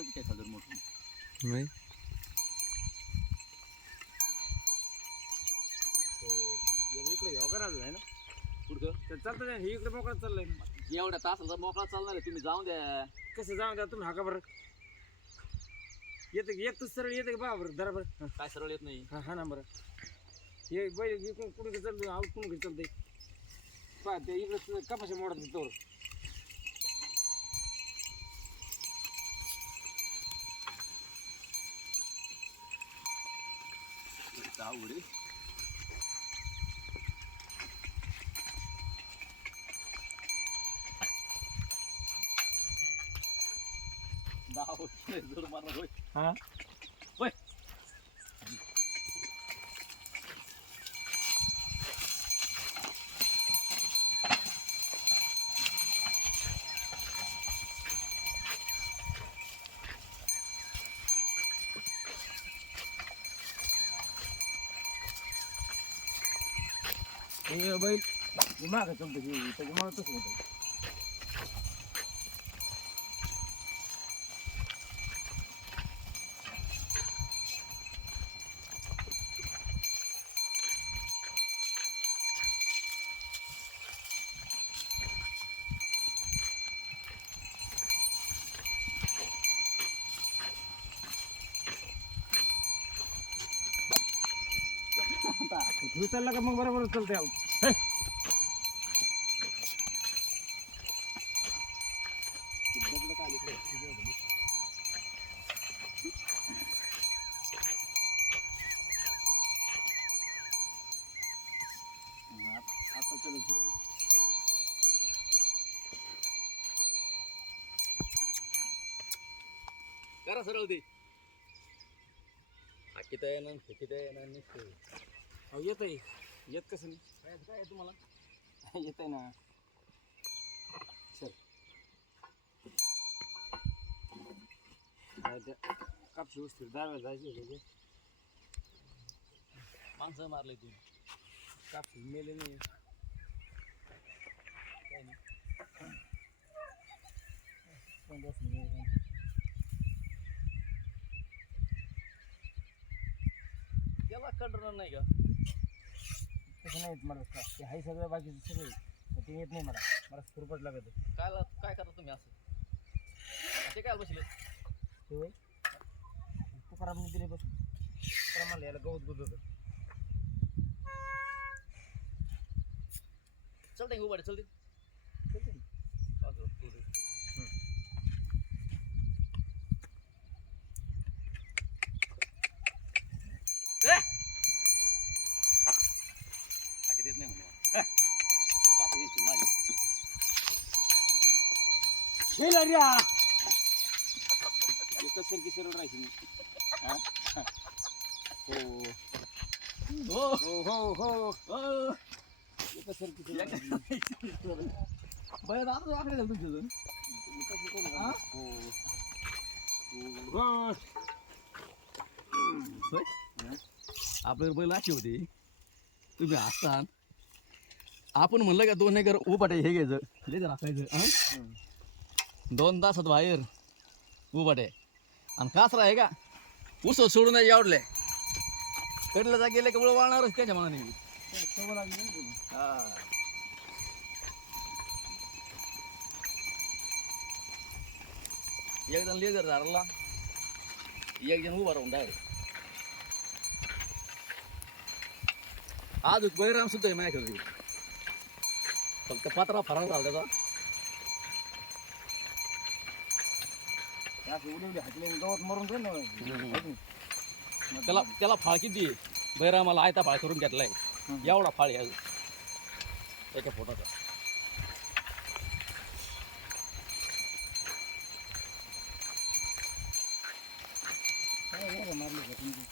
चालतं काय साधर मोठं नाही इकडे घ्यावं का राजू आहे ना पुढचं तर चालतं नाही हे इकडे मोकळा चाललंय एवढ्या तासाला मोकळा चालणार आहे तुम्ही जाऊन द्या कसं जाऊ द्या तुम्ही हाका बरं येतं की एक तर सरळ येतं की बा बरं जरा बरं काय सरळ येत नाही हा ना बरं हे बैल इकडून कुठे चालतं आऊट कुठून चालतंय पहा ते इकडे कपाशा मोडत तोर अवघड आहे. दहा वर्ष जोर मारणार होय हा होय हे बैल मागं चालतं हे त्याच्यामुळे तसं होतं तुम्ही चालला का मग बरोबर चालतंय आहोत आता चल करा सरळ ते किती आहे ना किती आहे ना निघतो अहो येत आहे येत कसं नाही काय आहे तुम्हाला येत आहे ना चल कापशी वस्ती दाव्याला जायचं होतं माणसं मारले तुम्ही कापशी मेले नाही काय नाही त्याला कंट्रोल नाही का तसं नाही येत मला का ते आहे सगळं बाकीचं सगळं पण ते येत नाही मला मला सुरपट लागत काय करता तुम्ही असं ते काय बसले ते होय तुकारामने दिले बस तुकारामाला याला गवत गुत होतं चलते उभाडे चलते चलते ना. देत नाही म्हणजे पाच घ्यायची माझ्या एकसारखी सरळ राहायची नाही हो हो हो हो हो एकसारखी सरळ राहायची. बरं आता आकडे झालं तुमचं हा? हो. आपल्याकडे बैल अशी होती तुम्ही असतान आपण म्हणलं का 2 एकर उपाटे हे घ्यायचं लय राखायचं 2 तासात बाहेर उपाटे आणि कासरा आहे का ऊस सोडून नाही आवडले कडलं जा गेले का बळ वाळणारच त्याच्या मनाने सवय लागली ना तुला. हा एक जण लेझर झाला एक जण उभा राहून डायरेक्ट आज बैराम सुद्धा आहे माझ्या घरी फक्त पात्रा फरार झाला त्याचा असं उडी हाकले गवत मरून जाईल ना त्याला फाळ किती बैरामाला आयता फाळ करून घेतलाय एवढा फाळ आहे एका फोटाचा काय मारलं